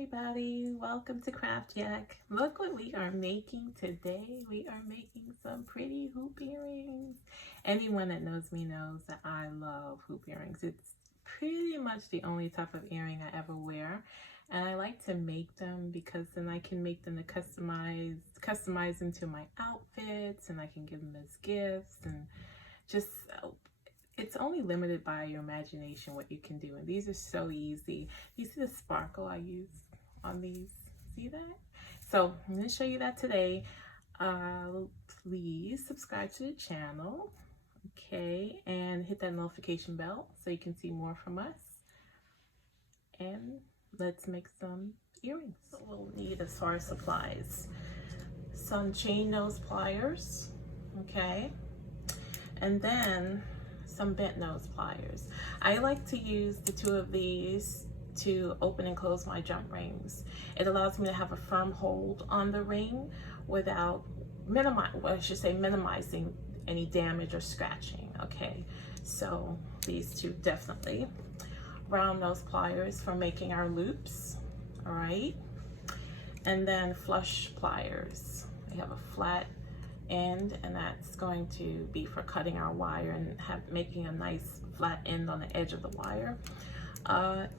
everybody, welcome to Craft Jack. Look what we are making today. We are making some pretty hoop earrings. Anyone that knows me knows that I love hoop earrings. It's pretty much the only type of earring I ever wear, and I like to make them because then I can make them to customize them to my outfits, and I can give them as gifts, and just it's only limited by your imagination what you can do. And these are so easy. You see the sparkle I use on these? See that? So I'm going to show you that today. Please subscribe to the channel, okay, and hit that notification bell so you can see more from us. And let's make some earrings. So we'll need, as far as supplies, some chain nose pliers, okay, and then some bent nose pliers. I like to use the two of these to open and close my jump rings. It allows me to have a firm hold on the ring without minimizing any damage or scratching. Okay, so these two definitely. Round nose pliers for making our loops, all right, and then flush pliers. I have a flat end, and that's going to be for cutting our wire and making a nice flat end on the edge of the wire.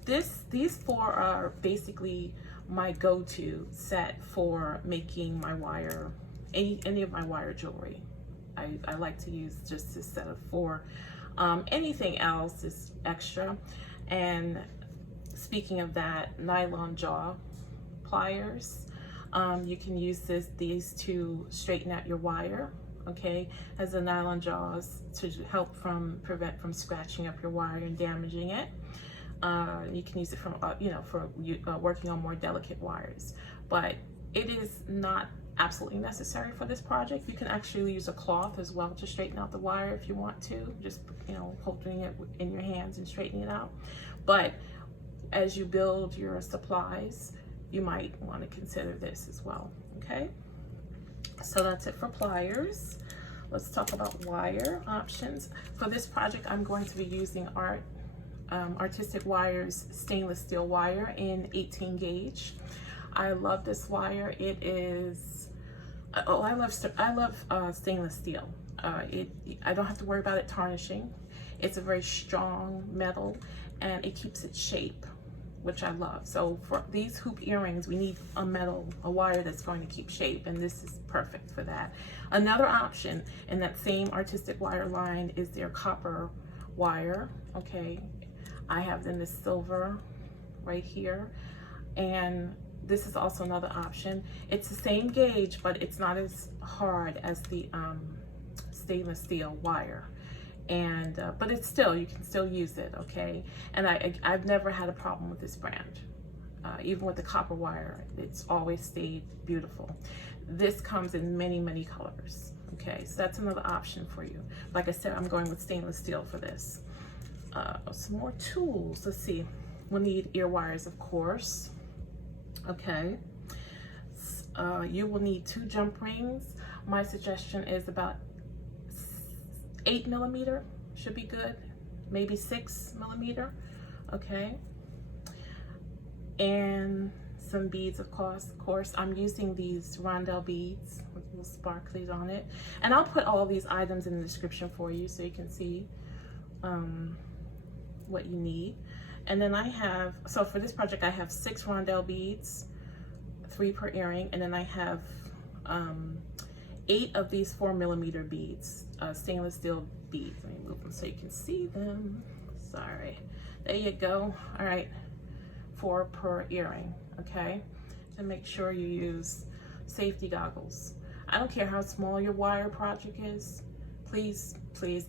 These four are basically my go-to set for making my wire, any of my wire jewelry. I like to use just this set of four. Anything else is extra. And speaking of that, nylon jaw pliers. You can use these to straighten out your wire, okay, as the nylon jaws to help prevent from scratching up your wire and damaging it. You can use it for working on more delicate wires, but it is not absolutely necessary for this project. You can actually use a cloth as well to straighten out the wire if you want to, just holding it in your hands and straightening it out. But as you build your supplies, you might want to consider this as well, okay? So that's it for pliers. Let's talk about wire options. For this project, I'm going to be using Artistic Wire's stainless steel wire in 18 gauge. I love this wire. It is, I love stainless steel. I don't have to worry about it tarnishing. It's a very strong metal, and it keeps its shape, which I love. So for these hoop earrings, we need a wire that's going to keep shape, and this is perfect for that. Another option in that same Artistic Wire line is their copper wire, okay? I have them as silver right here, and this is also another option. It's the same gauge, but it's not as hard as the stainless steel wire. And but it's still, you can still use it, okay? And I've never had a problem with this brand. Even with the copper wire, it's always stayed beautiful. This comes in many colors, okay? So that's another option for you. Like I said, I'm going with stainless steel for this. Some more tools, let's see. We'll need ear wires, of course, okay? You will need 2 jump rings. My suggestion is about 8mm should be good, maybe 6mm, okay? And some beads, of course. I'm using these Rondelle beads with little sparklies on it, and I'll put all these items in the description for you so you can see what you need. And then so for this project I have 6 Rondelle beads, 3 per earring, and then I have 8 of these 4mm beads, stainless steel beads. Let me move them so you can see them. Sorry. There you go. All right, 4 per earring, okay? To make sure you use safety goggles. I don't care how small your wire project is. Please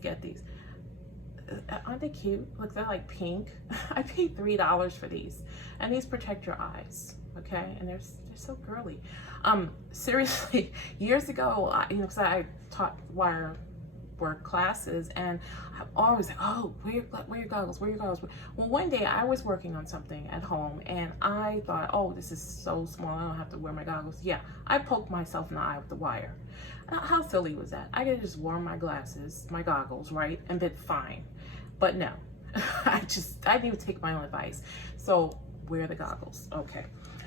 get these. Aren't they cute? Look, they're like pink. I paid $3 for these, and these protect your eyes, okay? And they're so girly. Seriously, years ago, because I taught wire work classes, and I always like, oh, where your goggles? Where your goggles? Well, one day I was working on something at home, and I thought, oh, this is so small, I don't have to wear my goggles. Yeah, I poked myself in the eye with the wire. How silly was that? I could have just worn my goggles, right, and been fine. But no, I didn't even take my own advice. So wear the goggles, okay?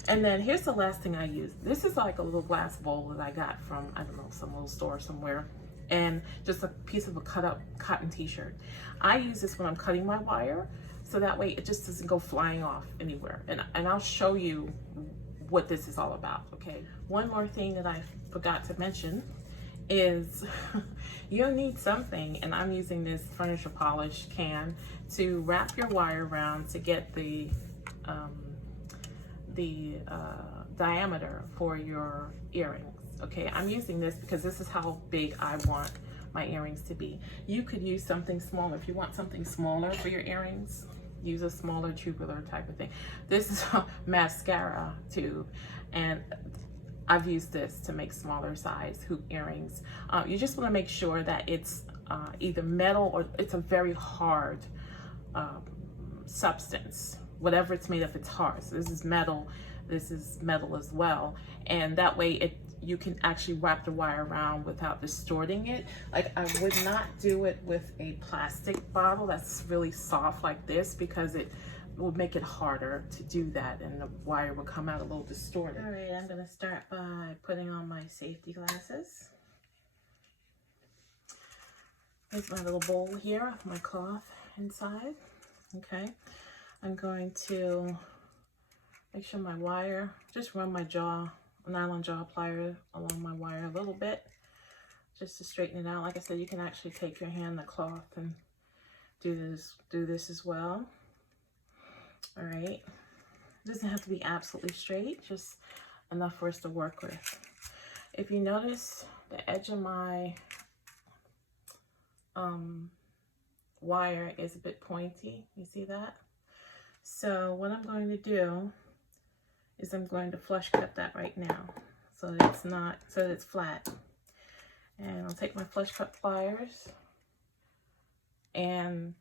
And then here's the last thing I use. This is like a little glass bowl that I got from, I don't know, some little store somewhere. And just a piece of a cut up cotton t-shirt. I use this when I'm cutting my wire, so that way it just doesn't go flying off anywhere. And I'll show you what this is all about, okay? One more thing that I forgot to mention is you'll need something, and I'm using this furniture polish can to wrap your wire around to get the diameter for your earrings. Okay, I'm using this because this is how big I want my earrings to be. You could use something smaller. If you want something smaller for your earrings, use a smaller tubular type of thing. This is a mascara tube, and I've used this to make smaller size hoop earrings. You just want to make sure that it's either metal or it's a very hard substance. Whatever it's made of, it's hard. So this is metal as well, and that way you can actually wrap the wire around without distorting it. Like, I would not do it with a plastic bottle that's really soft like this, because it will make it harder to do that and the wire will come out a little distorted. All right, I'm gonna start by putting on my safety glasses. Here's my little bowl here with my cloth inside. Okay, I'm going to make sure my wire, just run my nylon jaw plier along my wire a little bit, just to straighten it out. Like I said, you can actually take your hand, the cloth, and do this as well. All right, it doesn't have to be absolutely straight, just enough for us to work with. If you notice, the edge of my wire is a bit pointy. You see that? So what I'm going to do is I'm going to flush cut that right now, so that it's flat. And I'll take my flush cut pliers, and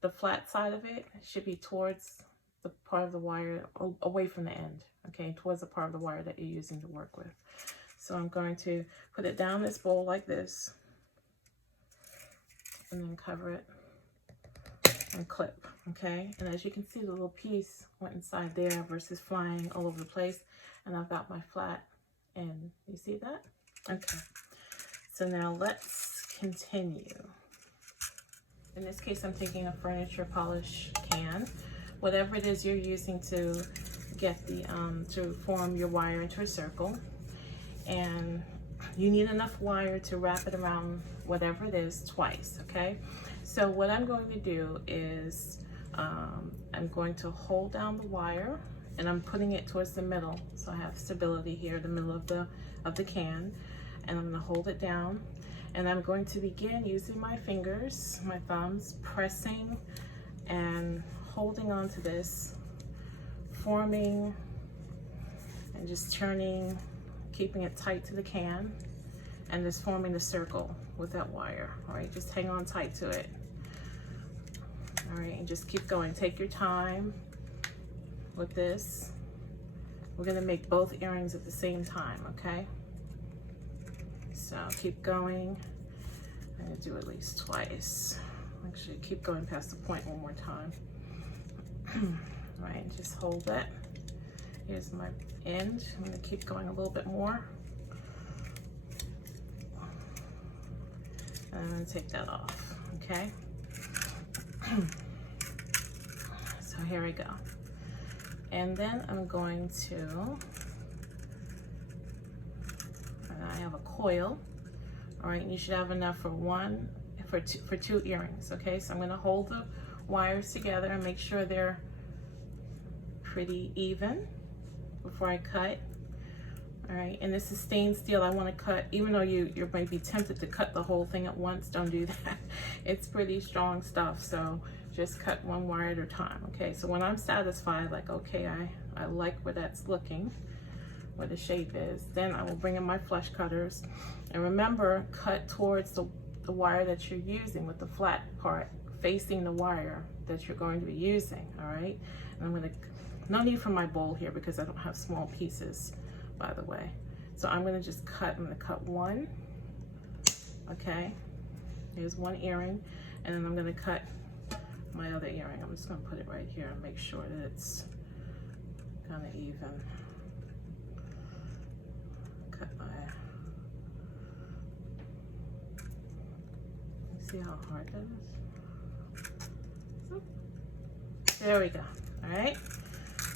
the flat side of it should be towards the part of the wire, away from the end, okay, towards the part of the wire that you're using to work with. So I'm going to put it down this bowl like this, and then cover it and clip, okay? And as you can see, the little piece went inside there versus flying all over the place, and I've got my flat end. You see that? Okay, so now let's continue. In this case, I'm taking a furniture polish can, whatever it is you're using to get the to form your wire into a circle, and you need enough wire to wrap it around whatever it is twice, okay? So what I'm going to do is I'm going to hold down the wire, and I'm putting it towards the middle, so I have stability here, the middle of the can, and I'm going to hold it down, and I'm going to begin using my fingers, my thumbs, pressing and holding on to this, forming and just turning, keeping it tight to the can, and just forming the circle with that wire. All right, just hang on tight to it. All right, and just keep going. Take your time with this. We're gonna make both earrings at the same time, okay? So keep going. I'm gonna do at least twice. Actually, keep going past the point one more time. All right, just hold that. Here's my end. I'm gonna keep going a little bit more. And I'm gonna take that off, okay? So here we go. And then I'm going to, I have a coil. All right, and you should have enough for two earrings, okay? So I'm gonna hold the wires together and make sure they're pretty even before I cut. All right, and this is stained steel. I want to cut, even though you might be tempted to cut the whole thing at once, don't do that. It's pretty strong stuff, so just cut one wire at a time, okay? So when I'm satisfied, like, okay, I like where that's looking, where the shape is, then I will bring in my flush cutters. And remember, cut towards the wire that you're using, with the flat part facing the wire that you're going to be using, all right? And I'm gonna, no need for my bowl here because I don't have small pieces, by the way. So I'm gonna just cut, I'm gonna cut one, okay? Here's one earring, and then I'm gonna cut my other earring. I'm just gonna put it right here and make sure that it's kind of even. cut my, see how hard that is? There we go. All right.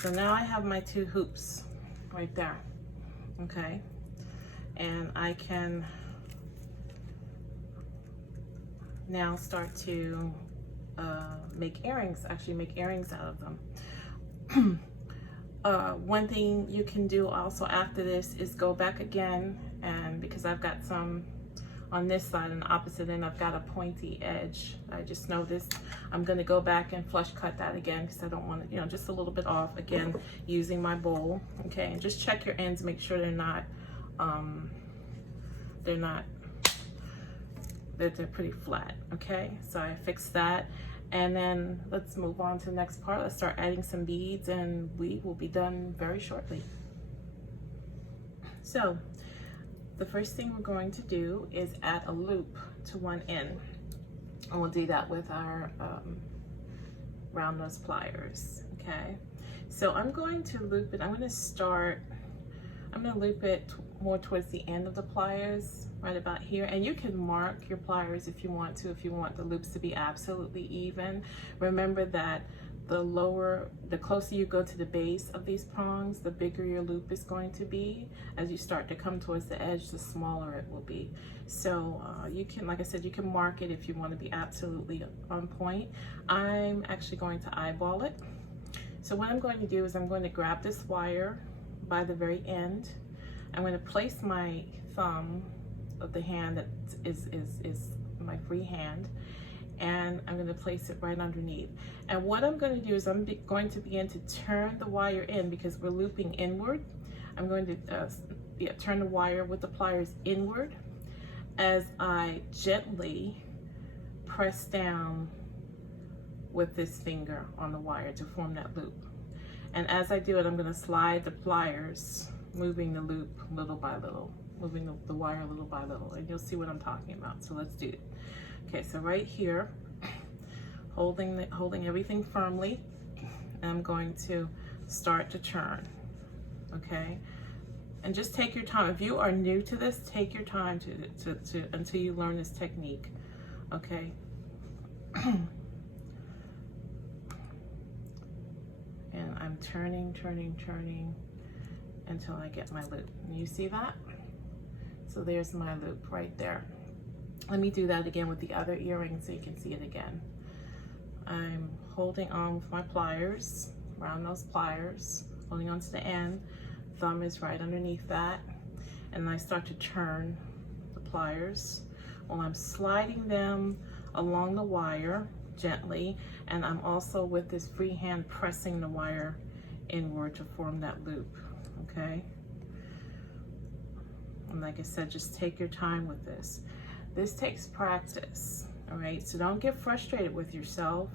So now I have my 2 hoops right there. Okay. And I can now start to make earrings, actually make earrings out of them. One thing you can do also after this is go back again, and because I've got some on this side and the opposite end, I've got a pointy edge. I just noticed I'm going to go back and flush cut that again because I don't want it, you know, just a little bit off again using my bowl. Okay, and just check your ends, make sure they're pretty flat. Okay, so I fixed that. And then let's move on to the next part. Let's start adding some beads and we will be done very shortly. So the first thing we're going to do is add a loop to one end. And we'll do that with our round nose pliers, okay? So I'm going to loop it, I'm gonna loop it more towards the end of the pliers, right about here. And you can mark your pliers if you want to, if you want the loops to be absolutely even. Remember that the closer you go to the base of these prongs, the bigger your loop is going to be. As you start to come towards the edge, the smaller it will be. So you can, like I said, you can mark it if you want to be absolutely on point. I'm actually going to eyeball it. So what I'm going to do is I'm going to grab this wire by the very end. I'm going to place my thumb of the hand that is my free hand, and I'm going to place it right underneath. And what I'm going to do is I'm going to begin to turn the wire in because we're looping inward. I'm going to turn the wire with the pliers inward as I gently press down with this finger on the wire to form that loop. And as I do it, I'm going to slide the pliers, moving the loop little by little, moving the wire little by little, and you'll see what I'm talking about. So let's do it. Okay, so right here, holding everything firmly, and I'm going to start to turn, okay? And just take your time. If you are new to this, take your time to until you learn this technique, okay? And I'm turning until I get my loop. And you see that? So there's my loop right there. Let me do that again with the other earring so you can see it again. I'm holding on with my pliers, round nose pliers, holding on to the end. Thumb is right underneath that. And I start to turn the pliers while I'm sliding them along the wire gently. And I'm also with this free hand pressing the wire inward to form that loop, okay? And like I said, just take your time with this. This takes practice, all right? So don't get frustrated with yourself.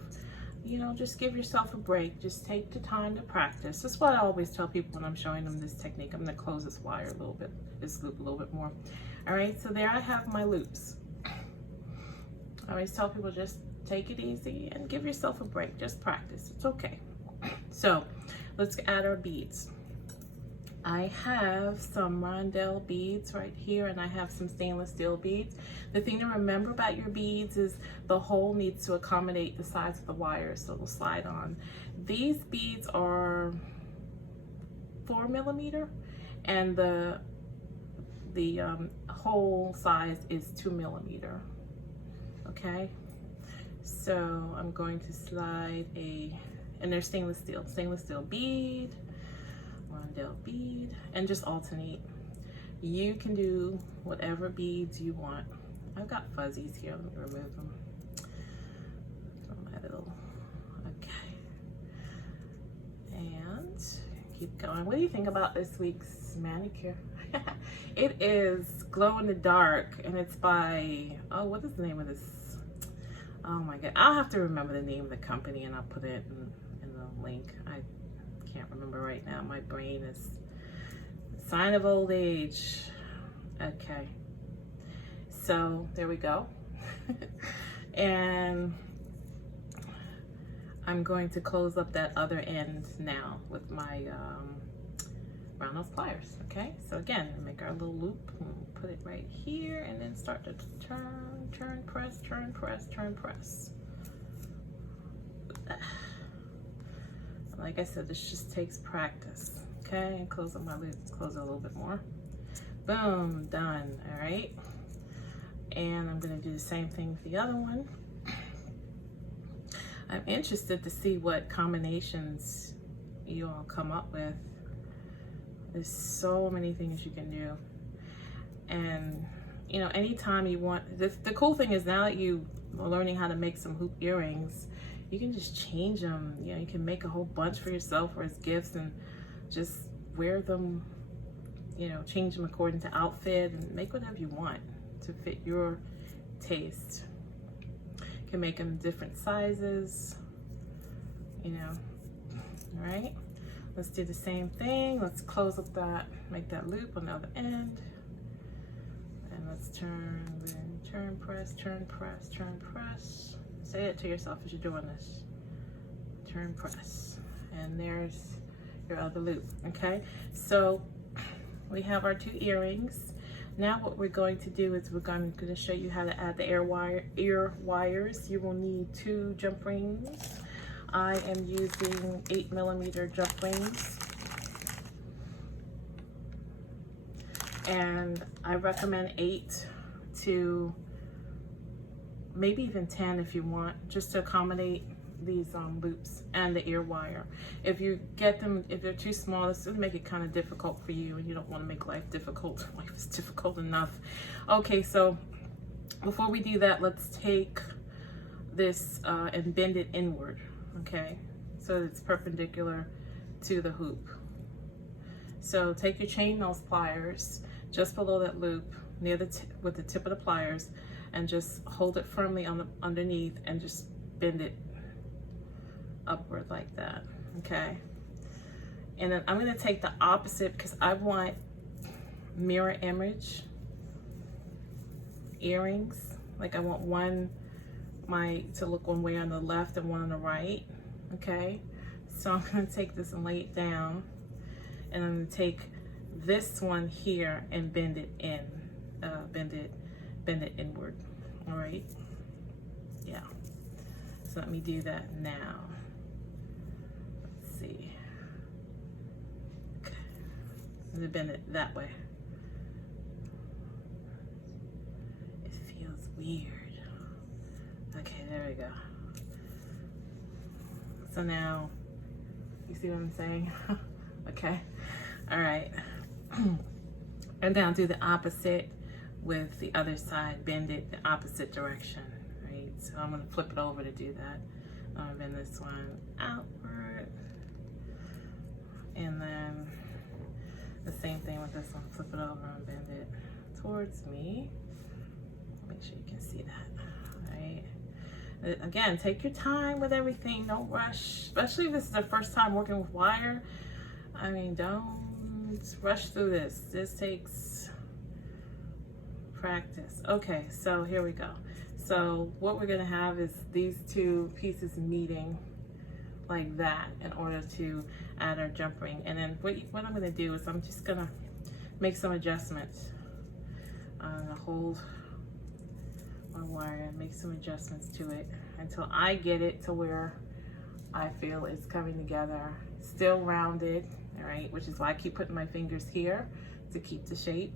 You know, just give yourself a break. Just take the time to practice. That's what I always tell people when I'm showing them this technique. I'm gonna close this wire a little bit, this loop a little bit more. All right, so there I have my loops. I always tell people just take it easy and give yourself a break. Just practice, it's okay. So let's add our beads. I have some Rondelle beads right here, and I have some stainless steel beads. The thing to remember about your beads is the hole needs to accommodate the size of the wire, so it'll slide on. These beads are 4 millimeter, and the hole size is 2 millimeter. Okay, so I'm going to slide and they're stainless steel bead, Rondelle bead, and just alternate. You can do whatever beads you want. I've got fuzzies here, let me remove them from my little, okay. And keep going. What do you think about this week's manicure? It is glow in the dark, and it's by, oh, what is the name of this? Oh my God, I'll have to remember the name of the company and I'll put it in the link. I can't remember right now. My brain is a sign of old age. Okay, so there we go. And I'm going to close up that other end now with my around those pliers. Okay, so again, make our little loop, put it right here, and then start to turn, press, turn, press, turn, press. Like I said, this just takes practice. Okay, and close up my loop, close it a little bit more. Boom, done. All right, and I'm gonna do the same thing with the other one. I'm interested to see what combinations you all come up with. There's so many things you can do. And you know, anytime you want, the cool thing is now that you are learning how to make some hoop earrings, you can just change them. You know, you can make a whole bunch for yourself or as gifts and just wear them, you know, change them according to outfit and make whatever you want to fit your taste. You can make them different sizes, you know. All right, let's do the same thing. Let's close up that, make that loop on the other end. And let's turn, press, turn, press, turn, press. Say it to yourself as you're doing this. Turn, press. And there's your other loop, okay? So we have our 2 earrings. Now what we're going to do is we're going to show you how to add the ear wires. You will need 2 jump rings. I am using 8mm jump rings. And I recommend 8 to maybe even 10 if you want, just to accommodate these loops and the ear wire. If you get them, if they're too small, it's going to make it kind of difficult for you, and you don't want to make life difficult. Life is difficult enough. Okay, so before we do that, let's take this and bend it inward, okay? So it's perpendicular to the hoop. So take your chain nose pliers just below that loop, near the with the tip of the pliers, and just hold it firmly on the underneath and just bend it upward like that, okay? And then I'm gonna take the opposite because I want mirror image earrings. Like I want one to look one way on the left and one on the right, okay? So I'm gonna take this and lay it down, and I'm gonna take this one here and bend it in, bend it inward. All right, yeah. So let me do that now. Let's see. Okay, I'm gonna bend it that way. It feels weird. Okay, there we go. So now, you see what I'm saying? Okay, all right. And now do the opposite with the other side, bend it the opposite direction, right? So I'm gonna flip it over to do that. I'm gonna bend this one outward, and then the same thing with this one, flip it over and bend it towards me. Make sure you can see that, right? Again, take your time with everything, don't rush, especially if this is the first time working with wire. I mean, don't rush through this. This takes practice. Okay, so here we go. So what we're gonna have is these 2 pieces meeting like that in order to add our jump ring. And then what I'm gonna do is I'm just gonna make some adjustments. I'm gonna hold my wire and make some adjustments to it until I get it to where I feel it's coming together, still rounded, all right, which is why I keep putting my fingers here to keep the shape.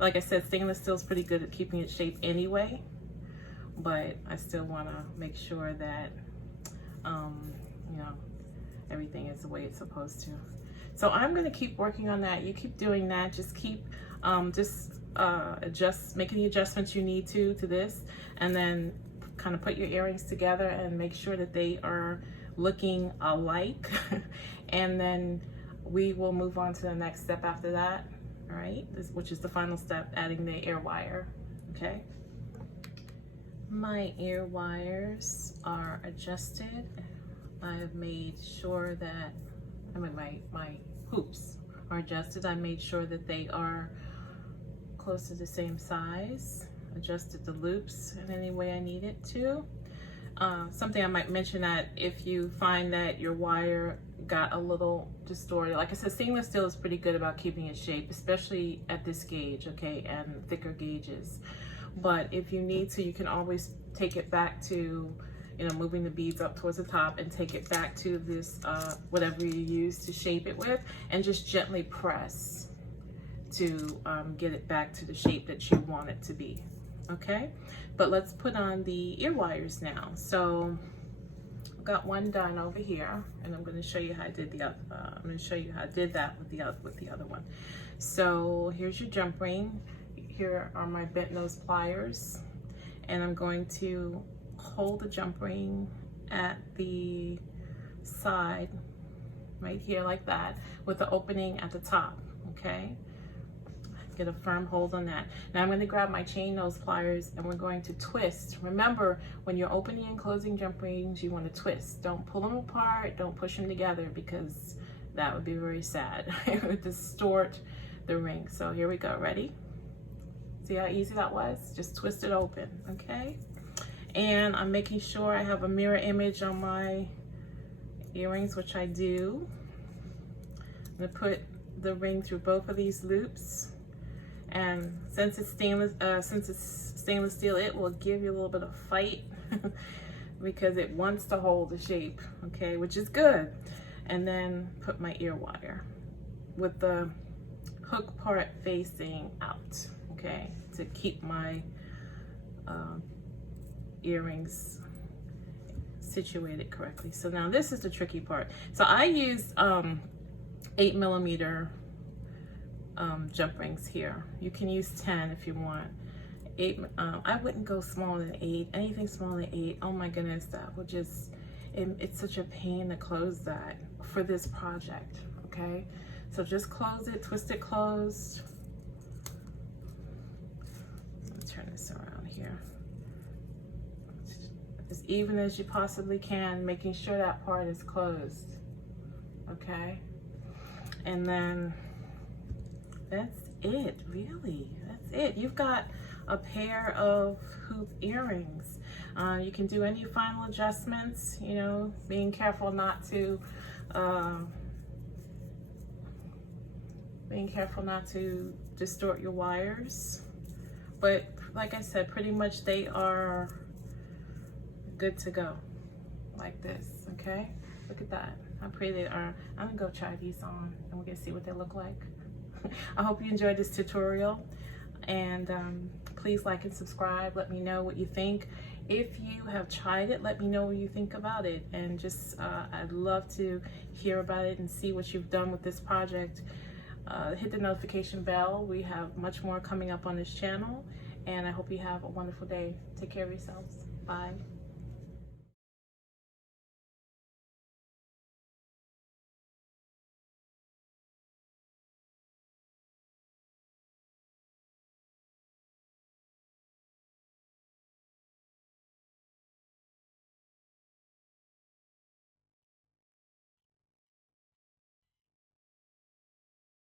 Like I said, stainless steel is pretty good at keeping its shape anyway, but I still want to make sure that you know, everything is the way it's supposed to. So I'm going to keep working on that. You keep doing that. Just keep making the adjustments you need to this, and then kind of put your earrings together and make sure that they are looking alike. And then we will move on to the next step after that, all right, which is the final step, adding the ear wire. Okay, my ear wires are adjusted. I have made sure that, I mean, my hoops are adjusted. I made sure that they are close to the same size, adjusted the loops in any way I needed to. Something I might mention, that if you find that your wire got a little distorted, like I said, stainless steel is pretty good about keeping its shape, especially at this gauge, okay, and thicker gauges. But if you need to, you can always take it back to, you know, moving the beads up towards the top and take it back to this, whatever you use to shape it with, and just gently press to get it back to the shape that you want it to be, okay? But let's put on the ear wires now. So I've got one done over here, and I'm going to show you how I did the other. I'm going to show you how I did that with the other one. So here's your jump ring. Here are my bent nose pliers, and I'm going to hold the jump ring at the side right here like that, with the opening at the top, okay? Get a firm hold on that. Now I'm going to grab my chain nose pliers, and we're going to twist. Remember, when you're opening and closing jump rings, you want to twist. Don't pull them apart, don't push them together, because that would be very sad. It would distort the ring. So here we go, ready? See how easy that was? Just twist it open, okay? And I'm making sure I have a mirror image on my earrings, which I do. I'm going to put the ring through both of these loops. And since it's stainless steel, it will give you a little bit of fight because it wants to hold the shape, okay, which is good. And then put my ear wire with the hook part facing out, okay, to keep my earrings situated correctly. So now this is the tricky part. So I use 8mm jump rings here. You can use 10 if you want. 8, I wouldn't go smaller than 8. Anything smaller than 8, oh my goodness, that will just, it's such a pain to close that for this project, okay? So just close it, twist it closed. Let me turn this around here. As even as you possibly can, making sure that part is closed, okay? And then that's it, really. That's it. You've got a pair of hoop earrings. You can do any final adjustments, you know, being careful not to distort your wires. But like I said, pretty much they are good to go, like this, okay? Look at that, how pretty they are. I'm gonna go try these on, and we're gonna see what they look like. I hope you enjoyed this tutorial, and please like and subscribe. Let me know what you think. If you have tried it, let me know what you think about it, and just I'd love to hear about it and see what you've done with this project. Hit the notification bell. We have much more coming up on this channel, and I hope you have a wonderful day. Take care of yourselves. Bye.